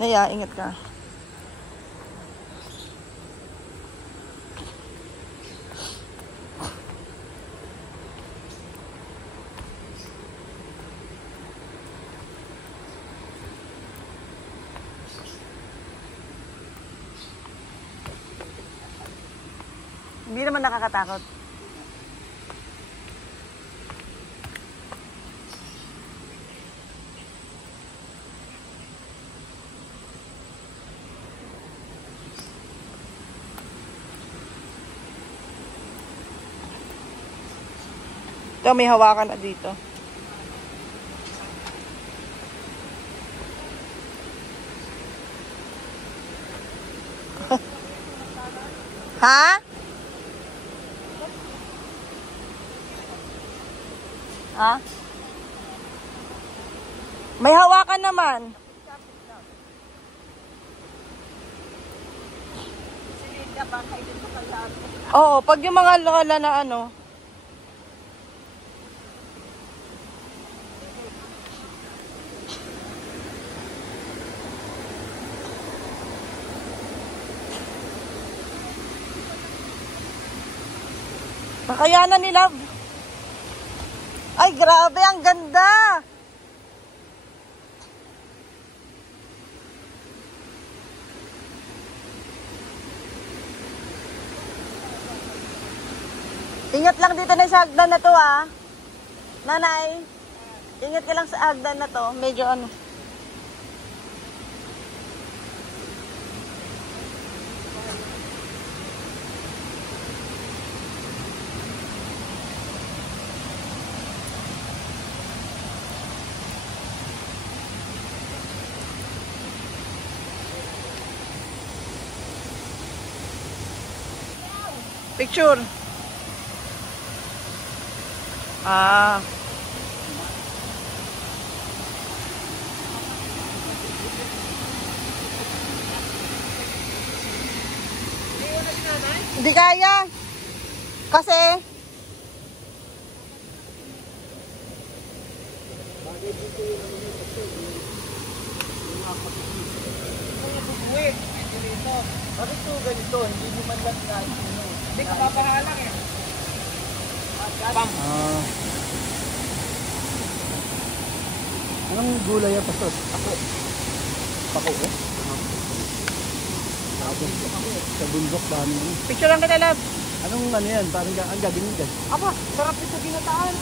Naya, ingat ka. Hindi naman nakakatakot. Ito, may hawakan na dito. Ha? Ha? May hawakan naman. Oo, pag yung mga lola na ano. Kakayanan ni Love. Ay, grabe, ang ganda. Ingat lang dito na sa hagdan na to, ah. Nanay, ingat ka lang sa hagdan na to. Medyo ano. Picture. Ah. Hindi kaya. Kasi bakit ito ganito? Hindi mo man lang na hindi ka paparangalang eh. Anong gulay yan, Pastor? Ako. Pako eh? Sa bundok ba? picture lang kita, Love. Anong ano yan? Parang ang gagawin dyan? Aba, sarap ito ginataan.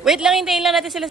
Wait lang, hintayin lang natin sila.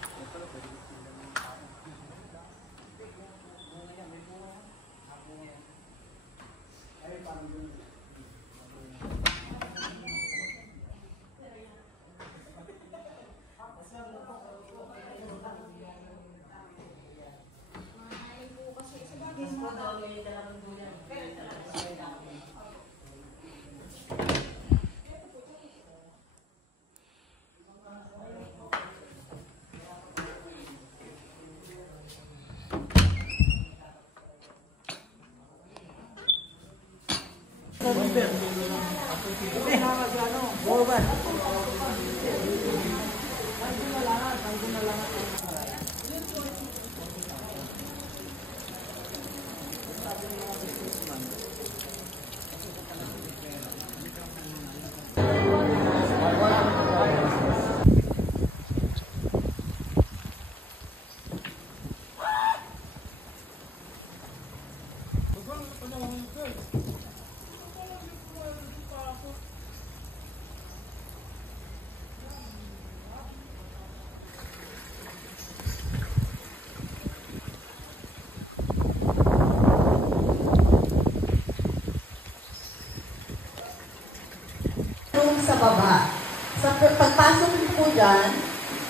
dyan.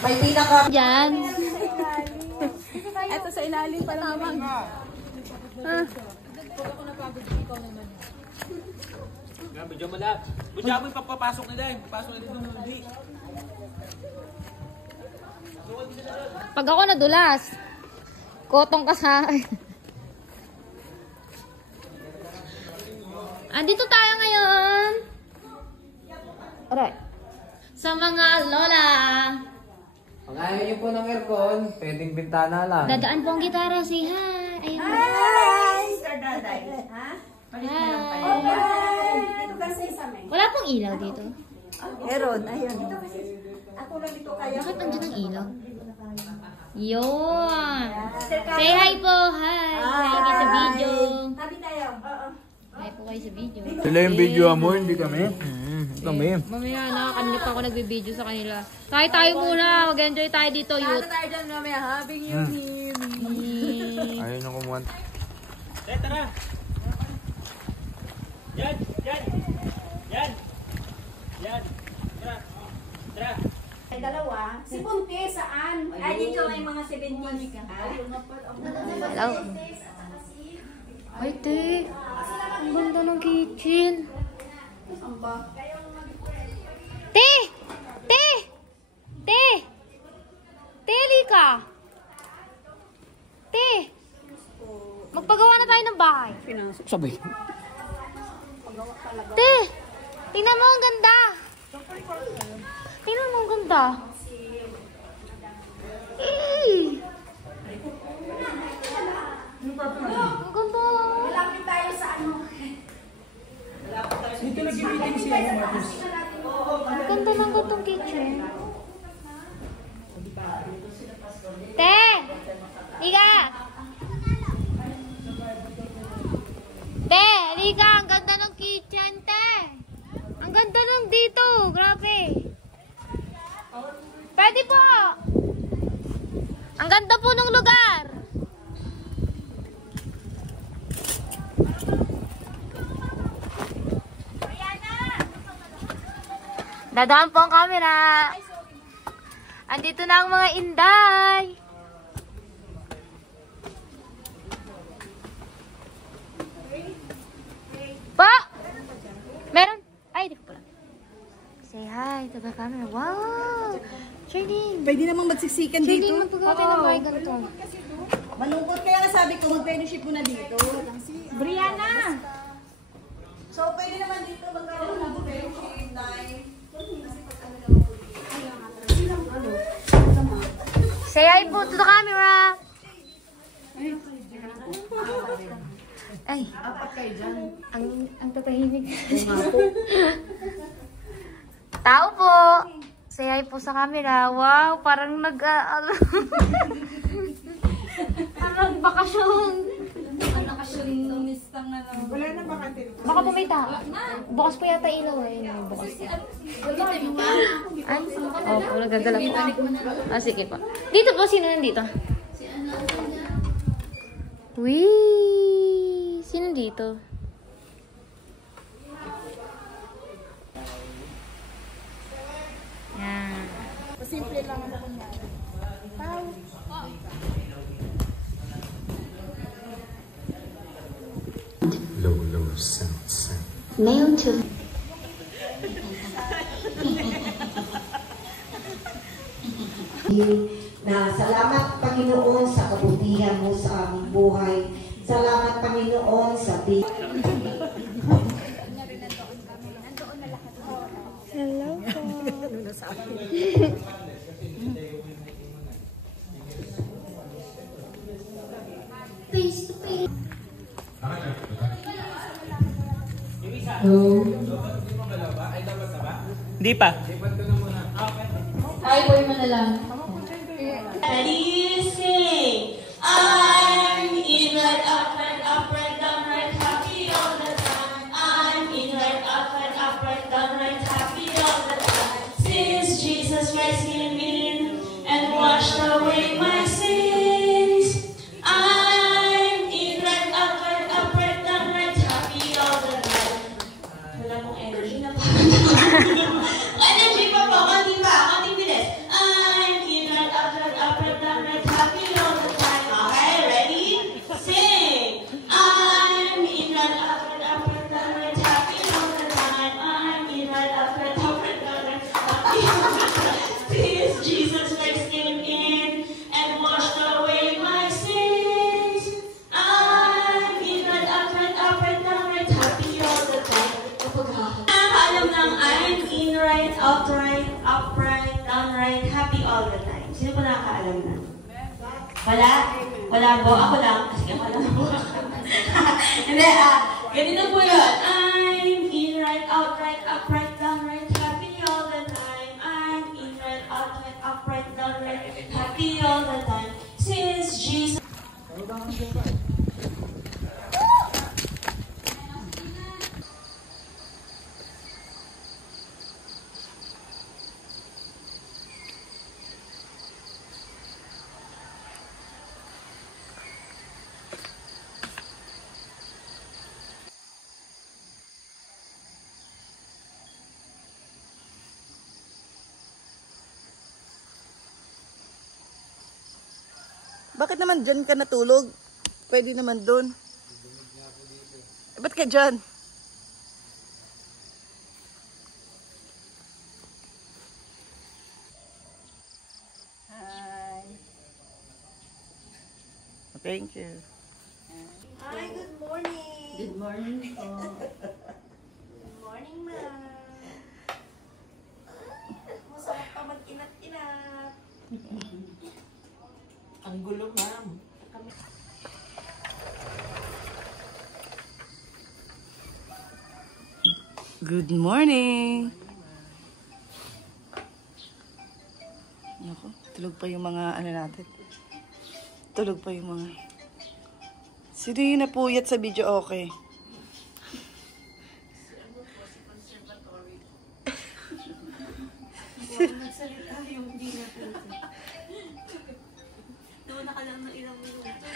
May pinaka... Diyan. Ito sa ilalim pa naman. Grabe, dyan malap. Budya mo yung papapasok nila eh. Papasok nila doon hindi. Pag ako nadulas, kotong ka sa akin. Andito tayo ngayon. Alright. Sa mga lola. Kung ayaw niyo po ng aircon, pwedeng bintana lang. Dadaan po ang gitara. Say hi. Ayun. Hi! Sir Daday. Ha? Hi. Dito kasi sa amin. Wala pong ilaw dito. Meron, ayun. Ako lang dito kaya. Bakit nandiyan ang ilaw? Yun. Say hi po. Hi. Hi kayo sa video. Tabi tayo. Oo. Hi po kayo sa video. Sila yung video mo, hindi kami. Kami. Mamaya na, kanina pa ako nagbe-video sa kanila. Kahit tayo muna, mag-enjoy tayo dito, youth. Tayo dyan mamaya, having you here. Ayaw nyo kumuha. Tara! Yan! Yan! Yan! Yan! Tara! Tara! Ay, dalawa. Si Punti, saan? Ay, dito may mga 70s. Hello. Ay, te. Ang ganda ng kitchen. Te! Te! Te! Te, lika! Te! Magpagawa na tayo ng bahay. Sabi. Te! Tingnan mo, ang ganda! Tingnan mo, ang ganda! Ang ganda! Malapit tayo sa ano. Dito nag-meeting siya, Marcos. Ang ganda ng gantong kitchen. Te! Liga! Te! Liga! Ang ganda ng kitchen, te! Ang ganda ng dito! Grabe! Pwede po! Ang ganda po ng lugar! Dadaan po ang camera. Andito na ang mga inday. Pa! Meron? Ay, di ko pala. Say hi to the camera. Wow! Charlene. Pwede namang magsiksikan dito. Charlene, magpagawa tayo ng bahay ganito. Malungkot kaya nga sabi ko, mag-fellowship muna dito. Brianna! So, pwede naman dito magkaroon ng fellowship, Nay. Say hi po to the camera. Ay, ang tatahimik. Tao po. Say hi po sa camera. Wow, parang parang bakasyon. Wala na bakante. Baka po may tao. Bukas po yata ilaw eh. Bukas. Ay, oh, nagdadala po. Ah, sige po. Dito po, sino nandito? Wee! Sino dito? Yan. Simple lang ang pau. Low, sound. Nail to... Na salamat Panginoon sa kabutihan mo sa aming buhay. Salamat Panginoon sa Face to face. Hindi pa. Ay, boy mo na lang. Ready, sing. I'm in right, up right, down right, happy all the time. I'm in right, up right, down right, happy all the time. Since Jesus rescued me and washed away my sins, I'm in right, up right, down right, happy all the time. Wala pong energy na pa. Energy pa po, konti pa, konting bilis. Sino pa nakakaalam na? Wala? Wala po? Ako lang. Sige, wala po. Hindi, ganito po yun. I'm in, right out, right up, right down, right happy all the time. I'm in, right out, right up, right down, right happy all the time. Since Jesus... Bakit naman dyan ka natulog? Pwede naman dun. Ba't ka dyan? Hi. Thank you. Hi, good morning. Good morning po. Good morning, ma'am. Masarap pa mag-inat-inat. Ang gulo, ma'am. Good morning. Naku, tulog pa yung mga ano natin. Tulog pa yung mga... Sino yung napuyat sa video? Okay. Nagsalita yung hindi na po. Doon na ka lang ng ilang minuto.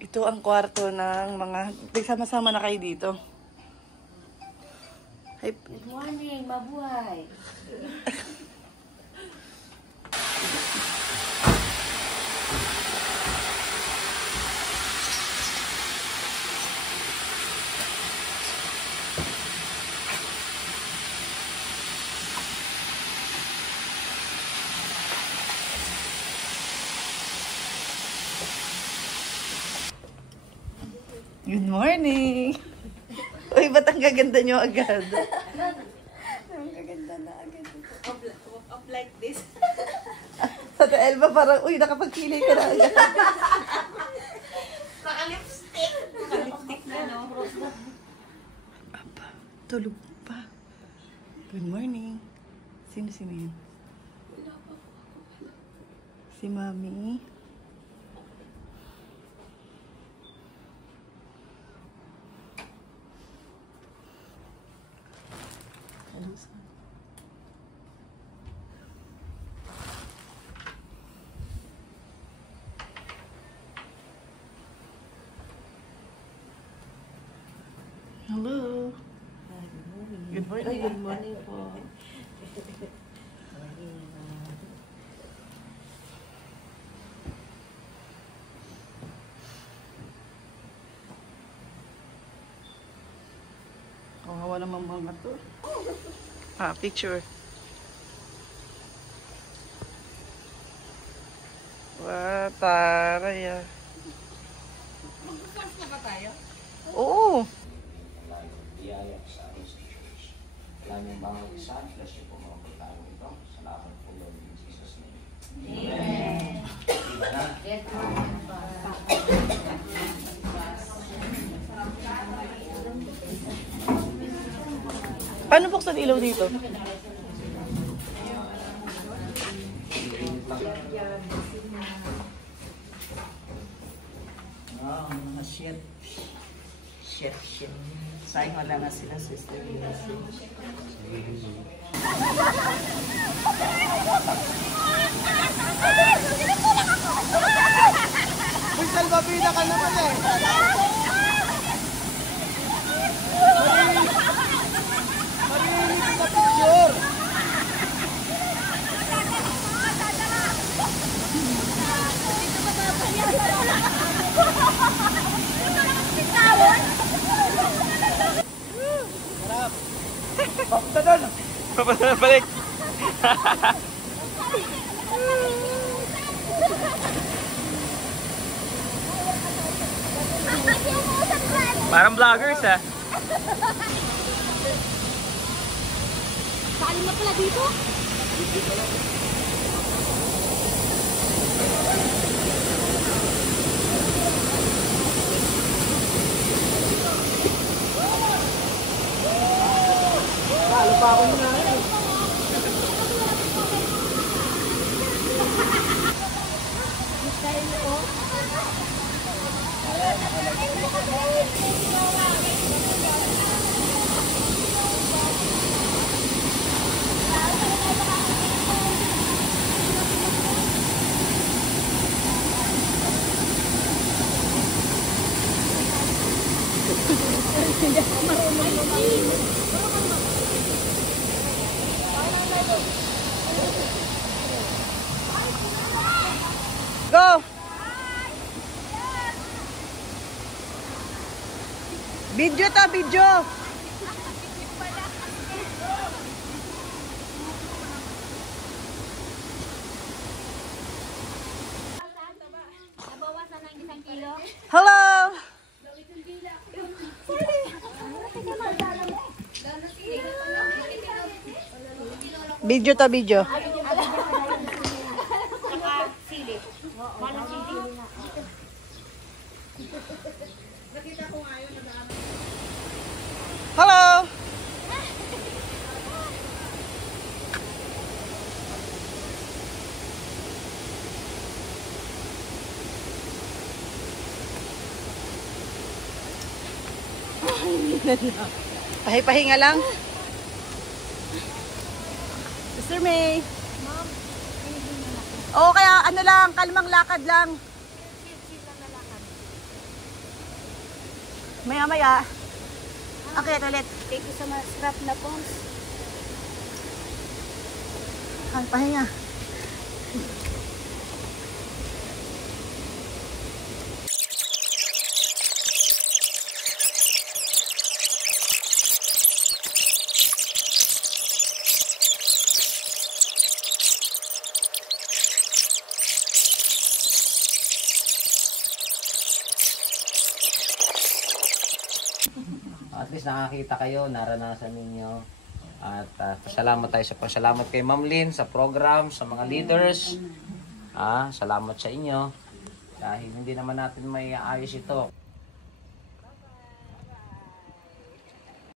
Ito ang kwarto ng mga... Sama-sama na kayo dito. Hi. Good morning, mabuhay. Good morning! Uy, ba't ang gaganda nyo agad? Ang gaganda na agad. Up like this. Sa Elba parang, uy, nakapagkilay ka na agad. Naka-lipstick. Naka-lipstick na, no? Aba, tulog pa. Good morning. Sino yun? Si Mami. Hello. Good morning. Good morning po. Kawawa naman mga to. Picture. Wow, taray ah. Mag-fast na ba tayo? Oo. Biyaya sa amin sa church. Alam niyo mga isa, bless niyo po mga pagkain ito. Salamat po Lord in Jesus' name. Amen. Diba na? Paano buksan ilaw dito? Mga shit. Sayang wala na sila, sister. Uy, salbabida ka naman eh! Marinig sa picture! Papunta doon! Papunta na balik! Parang vloggers ah! Galing na pala dito. Lalo pa ako na. Go! Video to, video! Nabawasan ng 1 kilo. Hello! Video to, video. Saka sili. Manong sili. Hello! Pahinga lang. Mr. May. Oo, kaya ano lang, kalmang lakad lang. Maya-maya. Okay, ulit. Thank you so much. Sarap na po. Ay, pahinga. At least nakakita kayo, naranasan ninyo. At pasalamat tayo sa pasalamat kay Ma'am Lynn sa program, sa mga leaders. Salamat sa inyo. Dahil hindi naman natin may ayos ito.